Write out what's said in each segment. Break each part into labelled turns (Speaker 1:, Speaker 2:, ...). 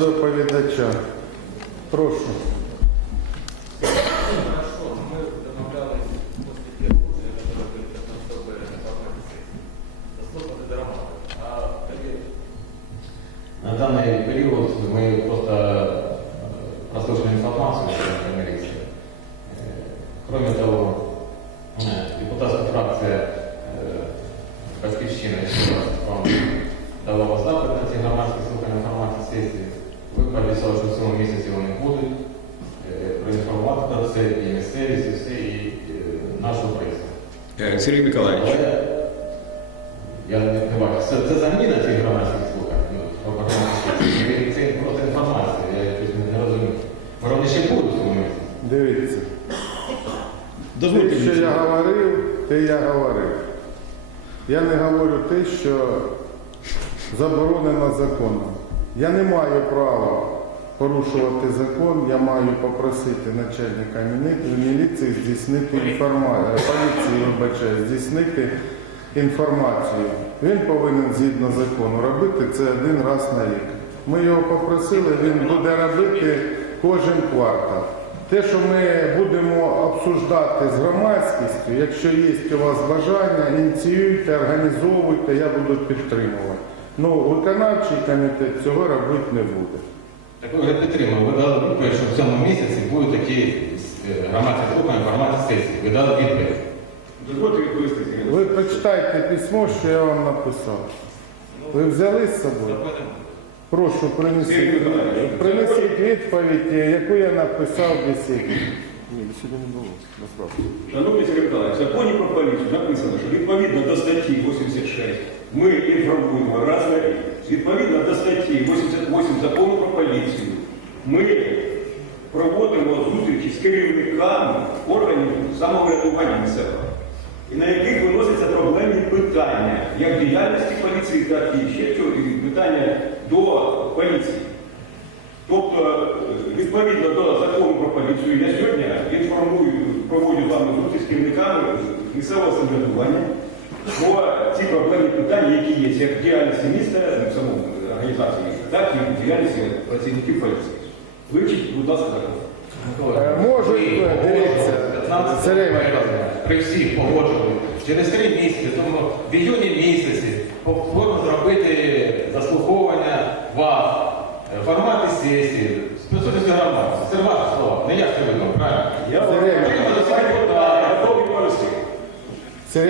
Speaker 1: Доповідача. Прошу.
Speaker 2: Нашу пресу.
Speaker 3: Е, Сергій Миколаївич,
Speaker 2: я не, бачу. Це, це заміна цих громадських слухань. Ну. Це просто інформація. Я якось не, розумію. Вони ще будуть цьому.
Speaker 1: Дивіться.
Speaker 3: дозвольте
Speaker 1: Те, що я говорив, те я говорив. Я не говорю те, що заборонено законом. Я не маю права порушувати закон, я маю попросити начальника мілі- міліції здійснити інформацію, поліції, вибачаю, здійснити інформацію. Він повинен згідно закону робити це один раз на рік. Ми його попросили, він буде робити кожен квартал. Те, що ми будемо обсуждати з громадськістю, якщо є у вас бажання, ініціюйте, організовуйте, я буду підтримувати. Ну, виконавчий комітет цього робити не буде.
Speaker 2: Так я підтримую. Ви дали відповідь, що в цьому місяці будуть такі громадські слухання інформації сесії. Ви дали відповідь.
Speaker 3: Дозвольте відповісти.
Speaker 1: Ви почитайте письмо, що я вам написав. Ви взяли з собою? Прошу, принесіть, принесіть відповідь, яку я написав в бесіді.
Speaker 4: Шановний Сергій Миколаївич, в законі про поліцію написано, що відповідно до статті 86 ми інформуємо раз на рік. Відповідно до статті 88 закону про поліцію ми проводимо зустрічі з керівниками органів самоврядування місцевого, і на яких виносяться проблемні питання, як діяльності поліції, так і ще чого, питання до поліції. Тобто, е, відповідно до закону про поліцію, я сьогодні інформую, проводжу з вами зустріч з керівниками місцевого самоврядування про ці проблемні питання, які є як в діяльності міста, в самому організації міста, так і в діяльності працівників поліції. Вивчіть, будь ласка, закон.
Speaker 1: Е, можуть, е, дивіться,
Speaker 2: погоджували 15
Speaker 1: Сергій
Speaker 2: березня, При всіх погоджували. Через три місяці, тому в іюні місяці повинно зробити заслуховування вас, е, формати сесії, громадськості. Це ваші слова, не я це видав, правильно?
Speaker 4: Я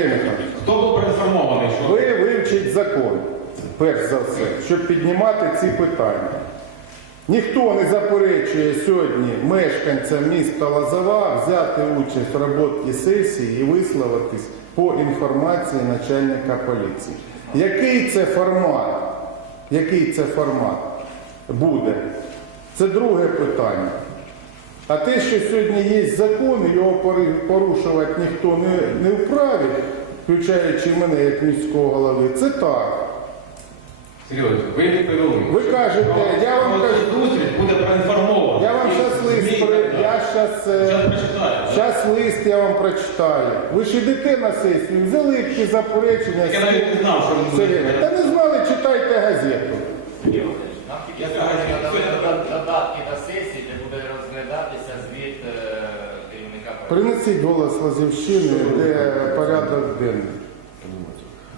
Speaker 1: Михайлович,
Speaker 2: Хто був проінформований, що
Speaker 1: ви вивчіть закон, перш за все, щоб піднімати ці питання. Ніхто не заперечує сьогодні мешканцям міста Лозова взяти участь в роботі сесії і висловитись по інформації начальника поліції. Який це формат? Який це формат буде? Це друге питання. А те, що сьогодні є закон, його порушувати ніхто не, не вправі, включаючи мене як міського голови, це так.
Speaker 2: Серйозно, ви відповіли.
Speaker 1: Ви кажете, я вам кажу-
Speaker 2: буде проінформована.
Speaker 1: Я вам зараз лист, я е,
Speaker 2: Зараз
Speaker 1: щас лист я вам прочитаю. Ви ж йдете на сесію, взяли які заперечення.
Speaker 2: Я навіть не знав, що ви
Speaker 1: Та не знали, читайте газету.
Speaker 5: Нам тільки сьогодні надали додатки до сесії, де буде розглядатися звіт е, керівника.
Speaker 1: Принесіть голос Лазівщини, де порядок денний.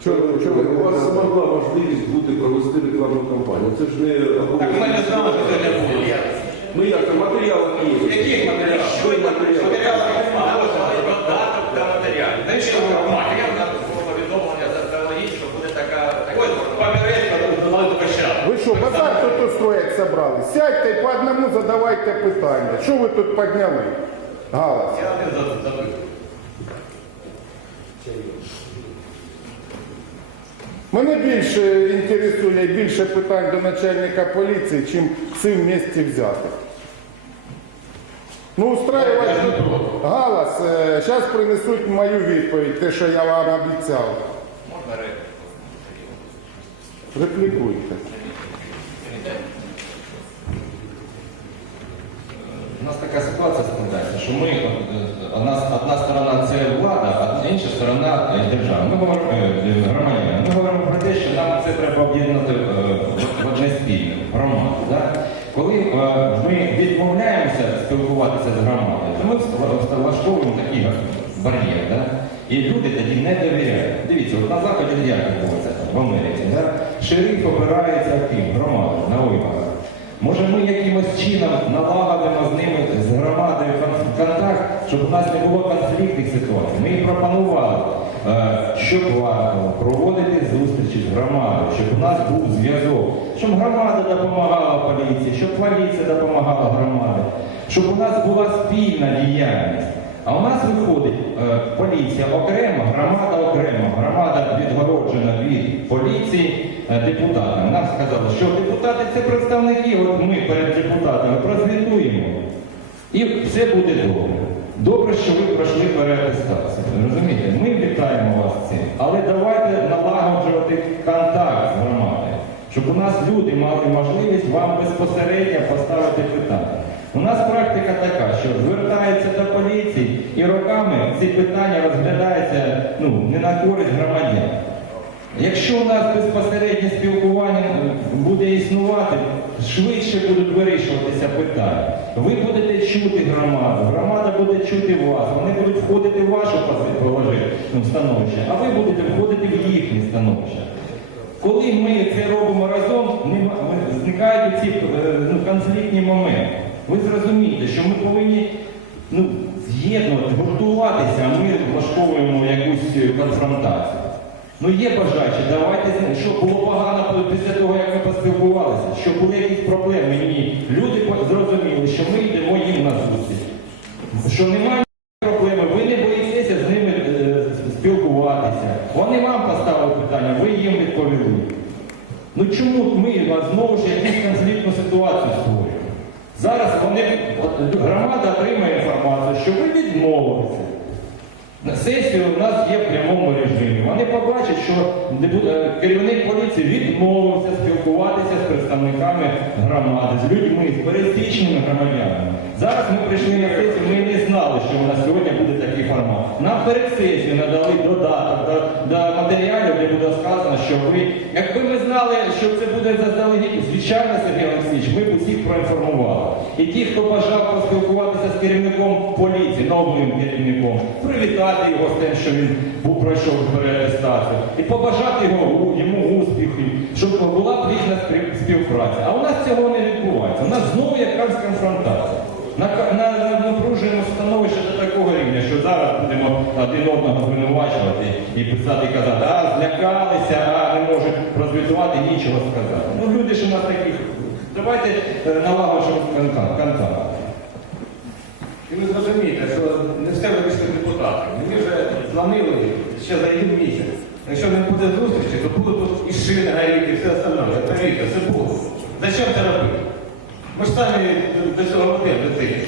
Speaker 1: Чого чого ви
Speaker 6: У вас сама була можливість бути провести рекламну кампанію. Це ж не
Speaker 2: Так ми не знали, що це не буде.
Speaker 6: Ну як це матеріали є.
Speaker 2: Яких матеріалів?
Speaker 6: Що матеріали?
Speaker 2: Матеріалів немає.
Speaker 5: Додаток до матеріалів.
Speaker 2: Навіщо ви громаді
Speaker 5: було повідомлення заздалегідь, що буде така...
Speaker 2: Ось пам'ятаєте, давали до початку.
Speaker 1: Ви що, базар тут устроїть собрали? Сядьте і по одному задавайте питання. Що ви тут підняли? Галас.
Speaker 2: Я не забив.
Speaker 1: Мене більше інтересує більше питань до начальника поліції, чим всі в місті взяти. Ну, устраювати галас. Зараз принесуть мою відповідь, те, що я вам обіцяв.
Speaker 5: Можна репліку?
Speaker 1: Реплікуйте.
Speaker 2: У нас така ситуація складається, що ми е, одна, одна сторона це влада, а інша сторона е, держава. Ми говоримо е, громадяни. Ми говоримо про те, що нам це треба об'єднати е, в- в одне спільне громаду. Да?
Speaker 5: коли е, ми відмовляємося спілкуватися з громадою, то ми влаштовуємо такий бар'єр. Да? І люди тоді не довіряють. Дивіться, от на заході як відбувається в Америці. Да? Шериф обирається ким? Громадою на виборах. Може ми якимось чином налагодимо з ними, з громадою контакт, щоб у нас не було конфліктних ситуацій. Ми їм пропонували е, щокварталу проводити зустрічі з громадою, щоб у нас був зв'язок, щоб громада допомагала поліції, щоб поліція допомагала громаді, щоб у нас була спільна діяльність. А у нас виходить е, поліція окремо, громада окремо, громада відгороджена від поліції депутатами. Нам сказали, що депутати це представники, от ми перед депутатами прозвітуємо. І все буде добре. Добре, що ви пройшли переатестацію. Розумієте, ми вітаємо вас цим. Але давайте налагоджувати контакт з громадою, щоб у нас люди мали можливість вам безпосередньо поставити питання. У нас практика така, що звертаються до поліції і роками ці питання розглядаються ну, не на користь громадян. Якщо у нас безпосереднє спілкування е, буде існувати, швидше будуть вирішуватися питання. Ви будете чути громаду, громада буде чути вас, вони будуть входити в ваше ну, становище, а ви будете входити в їхнє становище. Коли ми це робимо разом, зникають ці е, ну, конфліктні моменти. Ви зрозумієте, що ми повинні ну, з'єднувати, гуртуватися, а ми влаштовуємо якусь е, конфронтацію. Ну є бажаючі, давайте. Що було погано після того, як ми поспілкувалися, що були якісь проблеми. Ні. Люди зрозуміли, що ми йдемо їм на зустріч. Що немає проблеми, ви не боїтеся з ними е, спілкуватися. Вони вам поставили питання, ви їм відповіли. Ну чому ми знову ж якусь конфліктну ситуацію створюємо? Зараз вони, громада отримає інформацію, що ви відмовилися. Сесію у нас є в прямому режимі. Вони побачать, що е, керівник поліції відмовився спілкуватися з представниками громади, з людьми, з пересічними громадянами. Зараз ми прийшли на сесію, ми не знали, що у нас сьогодні буде такий формат. Нам перед сесією надали додаток до, до матеріалів, де буде сказано, що ви, якби ми знали, що це буде заздалегідь, звичайно, Сергій Олексійович, ми б усіх проінформували. І ті, хто бажав поспілкуватися з керівником поліції, новим керівником, привітати його з тим, що він був пройшов переатестацію, і побажати його йому успіхів, щоб була плідна співпраця. А у нас цього не відбувається. У нас знову якась конфронтація. На, на, на, напружуємо становище до такого рівня, що зараз будемо один одного звинувачувати і писати і казати, а злякалися, а не можуть прозвітувати, нічого сказати. Ну люди ж у нас такі. Давайте е, налагоджуємо контакт. контакт.
Speaker 2: І ви зрозумієте, що не все вирішили депутати. Вже дзвонили ще за один місяць. Якщо не буде зустрічі, то будуть тут і шини горіти, і все остальне. Повірте, це буде. Зачем це робити? Ми ж самі до цього ведемо дитині.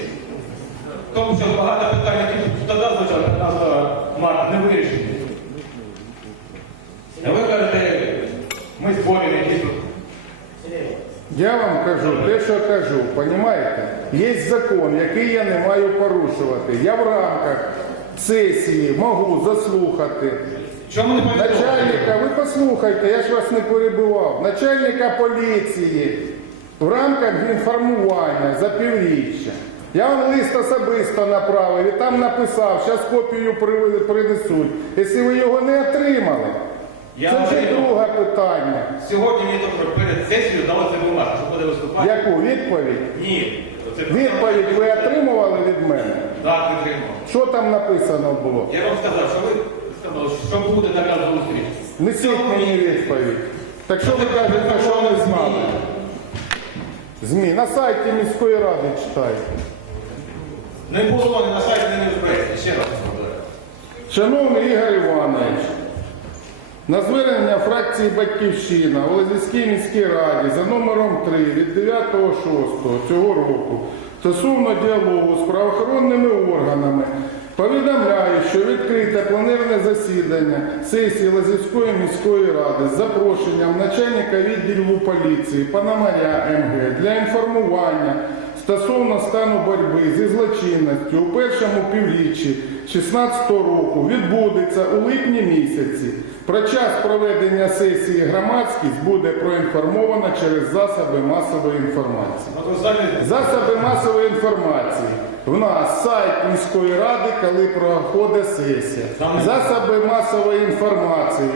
Speaker 2: Тому що багато питань, які тоді звучали 15 марта, не вирішені. А ви кажете, ми створюємо якісь тут
Speaker 1: Я вам кажу те, що кажу, понімаєте? Є закон, який я не маю порушувати. Я в рамках сесії можу заслухати.
Speaker 2: Чому не?
Speaker 1: Начальника, ви послухайте, я ж вас не перебивав. Начальника поліції в рамках інформування за півріччя. Я вам лист особисто направив і там написав, зараз копію принесуть. Якщо ви його не отримали,
Speaker 2: Я
Speaker 1: це вже
Speaker 2: отримав.
Speaker 1: друге питання.
Speaker 2: Сьогодні мені тільки перед сесією дали це бумажку, що буде виступати.
Speaker 1: Яку відповідь?
Speaker 2: Ні. Оце
Speaker 1: Відповідь ви отримували від мене?
Speaker 2: Так, підтримав.
Speaker 1: Що там написано було?
Speaker 2: Я вам сказав, що ви сказали, що буде така зустріч.
Speaker 1: Несіть мені відповідь. Так що ви кажете, що не знали? ЗМІ. На сайті міської ради читайте.
Speaker 2: Не було ні на сайті, ні в. Ще раз повторяю.
Speaker 1: Шановний Ігор Іванович, на звернення фракції Батьківщина у Лазівській міській раді за номером 3 від 9.06 цього року стосовно діалогу з правоохоронними органами повідомляю, що відкрите планерне засідання сесії Лазівської міської ради з запрошенням начальника відділу поліції Пономаря МГ для інформування стосовно стану боротьби зі злочинністю у першому півріччі 2016 року відбудеться у липні місяці. Про час проведення сесії громадськість буде проінформована через засоби масової інформації.
Speaker 2: Самі
Speaker 1: Засоби масової інформації. В нас сайт міської ради, коли проходить сесія. Засоби масової інформації.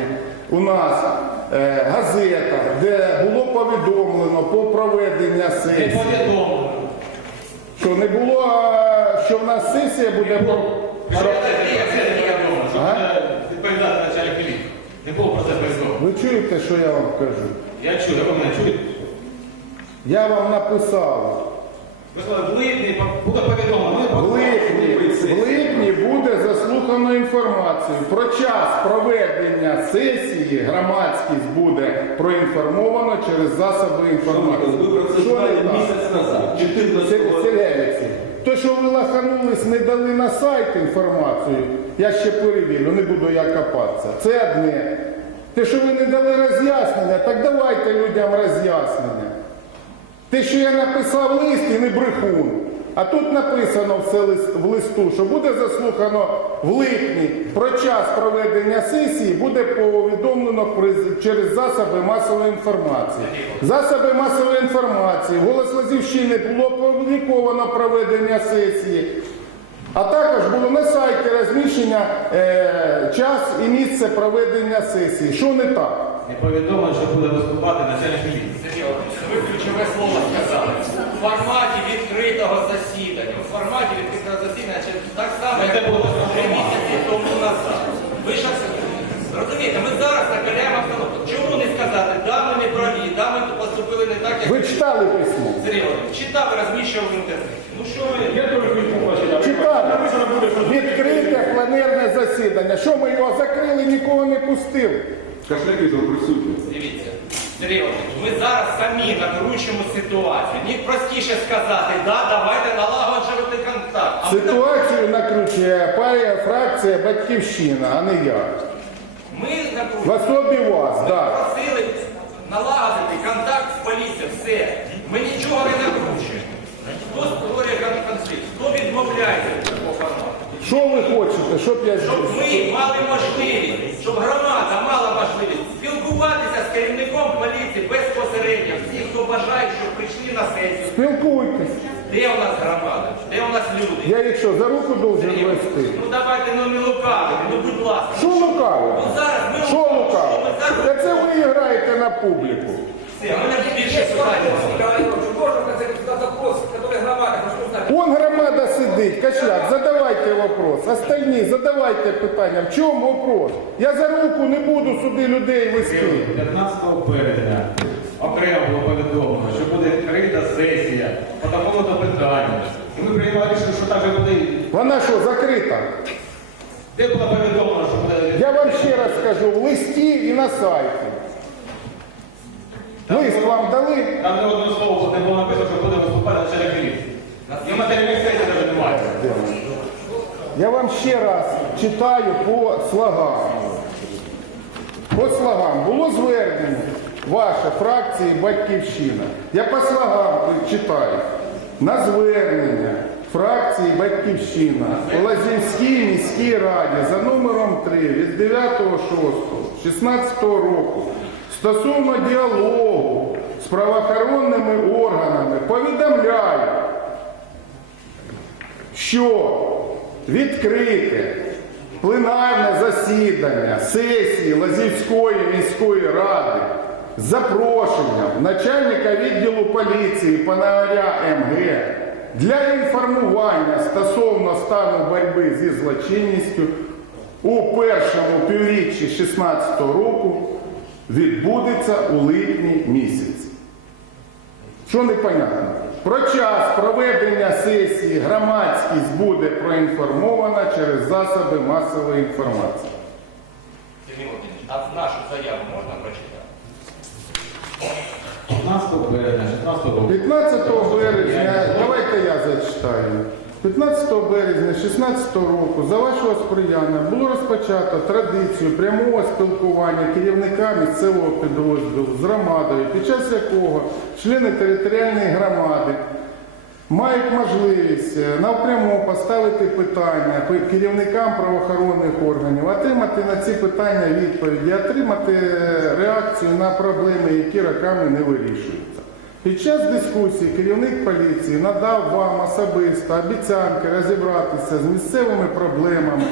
Speaker 1: У нас е, газета, де було повідомлено по проведення
Speaker 2: не
Speaker 1: сесії.
Speaker 2: повідомлено.
Speaker 1: Що не було, що в нас сесія буде
Speaker 2: відповідати начальник поліції. Не було про це повідомлено.
Speaker 1: Ви чуєте, що я вам кажу?
Speaker 2: Я чую, ви мене чуєте?
Speaker 1: Я вам написав.
Speaker 2: Ви сказали, в липні буде повідомлено.
Speaker 1: В липні, в липні буде заслухано інформацію. Про час проведення сесії громадськість буде проінформовано через засоби інформації.
Speaker 6: Ви про це
Speaker 1: Що
Speaker 6: знали
Speaker 1: не так?
Speaker 6: місяць назад. 14
Speaker 1: Сер- Сергій то, що ви лаханулись, не дали на сайт інформацію, я ще перевірю, не буду я копатися. Це одне. Те, що ви не дали роз'яснення, так давайте людям роз'яснення. Те, що я написав лист і не брехун. А тут написано все в листу, що буде заслухано в липні про час проведення сесії, буде повідомлено через засоби масової інформації. Засоби масової інформації, голос Лазівщини було опубліковано проведення сесії. А також було на сайті розміщення е, час і місце проведення сесії. Що не так?
Speaker 2: Не повідомлено, що буде виступати начальник поліції.
Speaker 7: Ви ключове слово сказали. У форматі відкритого засідання. У форматі відкритого засідання чи так само, як було три місяці тому назад. Ви ж розумієте, ми зараз накаляємо обстановку. Чому не сказати, да, ми не праві, да, ми поступили не так, як
Speaker 1: Ви читали письмо?
Speaker 7: Сергій Володимирович, читав розміщував в інтернеті. Ну що ви?
Speaker 4: Я теж хочу побачити.
Speaker 1: Читали. Відкрите планерне засідання. Що ми його закрили, нікого не пустили.
Speaker 6: Кашлякизм присутній.
Speaker 7: Дивіться, Сергій ми зараз самі накручуємо ситуацію. Мені простіше сказати, да, давайте налагоджувати контакт. А ми
Speaker 1: Ситуацію накручує парія фракція Батьківщина, а не я.
Speaker 7: Ми
Speaker 1: В
Speaker 7: накручуємо.
Speaker 1: особі вас,
Speaker 7: Ми
Speaker 1: так.
Speaker 7: просили налагодити контакт з поліцією. Все. Ми нічого не накручуємо. Хто створює кон- конфлікт? Хто відмовляється?
Speaker 1: Що ви хочете, щоб я
Speaker 7: Щоб ми мали можливість, щоб громада мала можливість спілкуватися з керівником поліції безпосередньо. Всі, хто бажає, щоб прийшли на сесію.
Speaker 1: спілкуйтесь.
Speaker 7: Де у нас громада? Де у нас люди?
Speaker 1: Я їх що, за руку должен вести?
Speaker 7: Ну давайте ну не лукавити, ну будь ласка.
Speaker 1: Що лукаво?
Speaker 7: Ну зараз ми
Speaker 1: Що лукаво? Та це ви граєте на публіку.
Speaker 7: все, у мене більше питань.
Speaker 1: Сидить, кошляк, задавайте вопрос. Остальні, задавайте питання. В чому вопрос? Я за руку не буду сюди людей вести.
Speaker 2: 15 березня окремо було повідомлено, що буде відкрита сесія по такому-то питанню. І ми приймали рішення, що так же буде.
Speaker 1: Вона що, закрита?
Speaker 2: Де було повідомлено, що буде
Speaker 1: Я вам ще раз скажу, в листі і на сайті. Лист вам дали?
Speaker 2: Там не одне слово не було написано, що буде виступати начальник поліції. І матеріальних сесій навіть немає.
Speaker 1: Я вам ще раз читаю по слогам. По слогам було звернення ваша фракції Батьківщина. Я по слогам читаю. На звернення фракції Батьківщина у Лазівській міській раді за номером 3 від 9.6.16 року стосовно діалогу з правоохоронними органами повідомляю, що відкрите пленарне засідання сесії Лазівської міської ради з запрошенням начальника відділу поліції Панаря МГ для інформування стосовно стану боротьби зі злочинністю у першому півріччі 2016 року відбудеться у липні місяці. Що непонятно? Про час проведення сесії громадськість буде проінформована через засоби масової інформації.
Speaker 7: Сергій Володимирович, а нашу заяву можна прочитати?
Speaker 2: 15 березня, 16 року.
Speaker 1: 15 березня, давайте я зачитаю. 15 березня 2016 року за вашого сприяння було розпочато традицію прямого спілкування керівника місцевого підрозділу з громадою, під час якого члени територіальної громади мають можливість е, напряму поставити питання керівникам правоохоронних органів, отримати на ці питання відповіді, отримати е, реакцію на проблеми, які роками не вирішуються. Під час дискусії керівник поліції надав вам особисто обіцянки розібратися з місцевими проблемами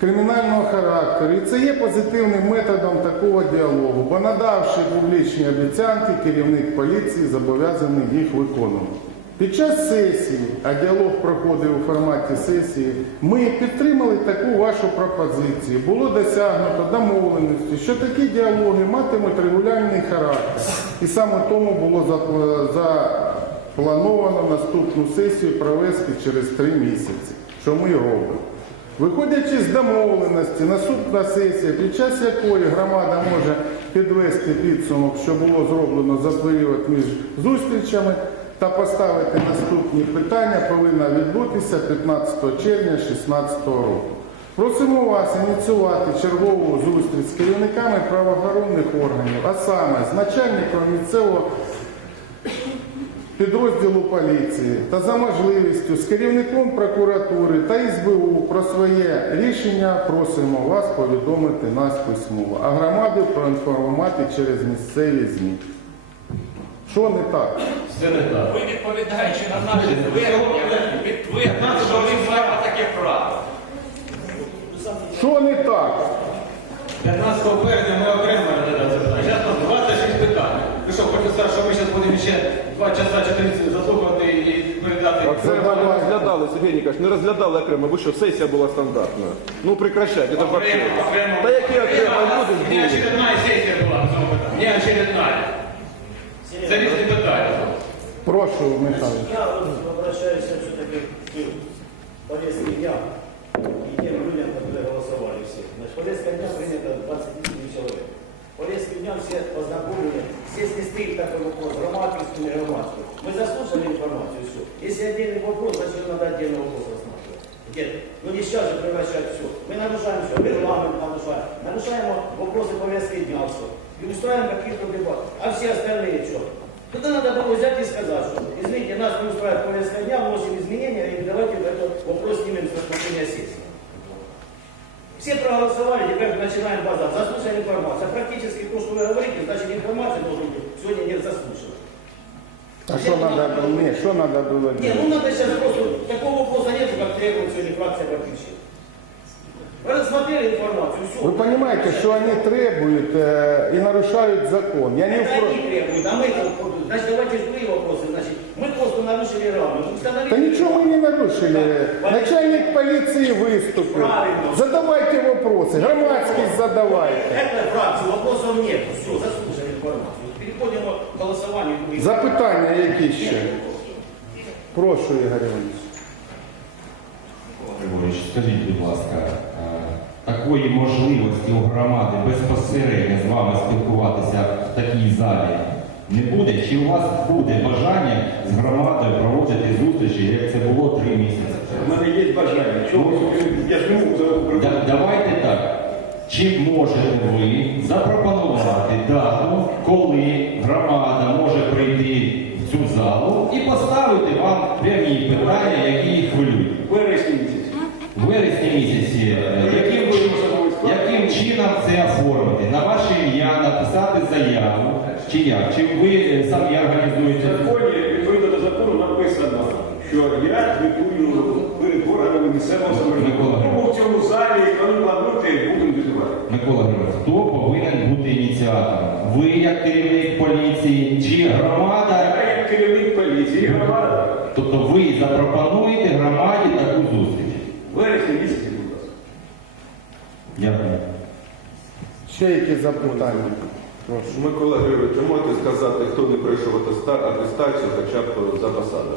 Speaker 1: кримінального характеру. І це є позитивним методом такого діалогу, бо надавши публічні обіцянки, керівник поліції зобов'язаний їх виконувати. Під час сесії, а діалог проходив у форматі сесії, ми підтримали таку вашу пропозицію. Було досягнуто домовленості, що такі діалоги матимуть регулярний характер. І саме тому було заплановано наступну сесію провести через три місяці, що ми робимо. Виходячи з домовленості, наступна сесія, під час якої громада може підвести підсумок, що було зроблено за період між зустрічами, та поставити наступні питання, повинна відбутися 15 червня 2016 року. Просимо вас ініціювати чергову зустріч з керівниками правоохоронних органів, а саме з начальником місцевого підрозділу поліції та за можливістю з керівником прокуратури та СБУ про своє рішення просимо вас повідомити нас письмово, а громаду проінформувати через місцеві ЗМІ. Що не так?
Speaker 8: Все не так.
Speaker 7: Ви відповідаючи на наші звернення, підтвердили, що ви маєте таке право.
Speaker 1: Що не так?
Speaker 8: 15 березня ми окремо це питання. Зараз у нас 26 питань. Ви що, хочете сказати, що ми зараз будемо ще 2 часа 40 заслухати і передати?
Speaker 6: Не розглядали, Сергій Ніколаївич, не розглядали окремо. Ви що, сесія була стандартна? Ну прекращайте, це ж вообще. Та які окремо люди
Speaker 8: Ні,
Speaker 6: були?
Speaker 8: очередна сесія була в цьому питанні. Ні, очередна. Це різні питання.
Speaker 1: Прошу, Михайло.
Speaker 9: Я вот обращаюсь все-таки к повестке дня и тем людям, которые голосовали все. Значит, повестка дня принята 27 человек. Повестки дня все познакомлены. Здесь не стоит такой вопрос, громадским или громадским. Мы заслушали информацию, все. Если отдельный вопрос, значит надо отдельный вопрос рассматривать. Где-то. Ну не сейчас же превращать все. Мы нарушаем все, регламент нарушаем. Нарушаем вопросы повестки дня, все. И устраиваем какие-то дебаты. А все остальные что? Тогда надо было взять и сказать, что, извините, нас не устраивает повестка дня, вносим изменения, и давайте этот вопрос снимем с рассмотрения сессии. Все проголосовали, теперь начинаем базар. Заслушали информацию. Практически то, что вы говорите, значит информация должна быть сегодня не заслушана.
Speaker 1: А що треба було? Ні, що треба було
Speaker 9: Не,
Speaker 1: робити?
Speaker 9: ну надо сейчас просто, такого вопроса нет, как требует сегодня фракция подписчиков. Вы рассмотрели информацию, все.
Speaker 1: Ви розумієте, що вони требують е, і нарушають закон. Я не
Speaker 9: Это
Speaker 1: впро...
Speaker 9: они требуют, а мы, значит, давайте другие вопросы, значит, мы просто нарушили рамы. Мы установили-
Speaker 1: Та нічого ми не нарушили. Начальник поліції виступив.
Speaker 9: Правильно.
Speaker 1: Задавайте вопроси, громадськість задавайте.
Speaker 9: Это фракции, вопросов нет. Все, заслушали информацию. Переходим к голосованию.
Speaker 1: Запитання які ще? Прошу, Ігор Іванович.
Speaker 5: Григорійович, скажіть, будь ласка, е, такої можливості у громади безпосередньо з вами спілкуватися в такій залі не буде? Чи у вас буде бажання з громадою проводити зустрічі, як це було три місяці?
Speaker 4: У мене є бажання. Чого я ж можу за
Speaker 5: Да- Давайте так. Чи можете ви запропонувати дату, коли громада може прийти в цю залу і поставити вам прямі питання, які їх хвилюють?
Speaker 4: Вересні місяці.
Speaker 5: В вересні місяці, е, чином це оформити? На ваше ім'я написати заяву, чи як? Чи ви самі
Speaker 4: В
Speaker 5: організуєте?
Speaker 4: законі, відповідно до закону, написано, що я звітую перед органами місцевого самоврядування. Тому в цьому залі, коли плануєте, будемо звітувати.
Speaker 5: Микола Григорович, хто повинен бути ініціатором? Ви як керівник поліції чи громада?
Speaker 4: Я як керівник поліції, громада,
Speaker 5: Тобто ви запропонуєте громаді таку зустріч?
Speaker 4: в вересні місяці, будь ласка.
Speaker 5: Дякую.
Speaker 1: Ще які запитання? Прошу.
Speaker 6: Микола Григорович, ви можете сказати, хто не пройшов атестацію, хоча б за посаду?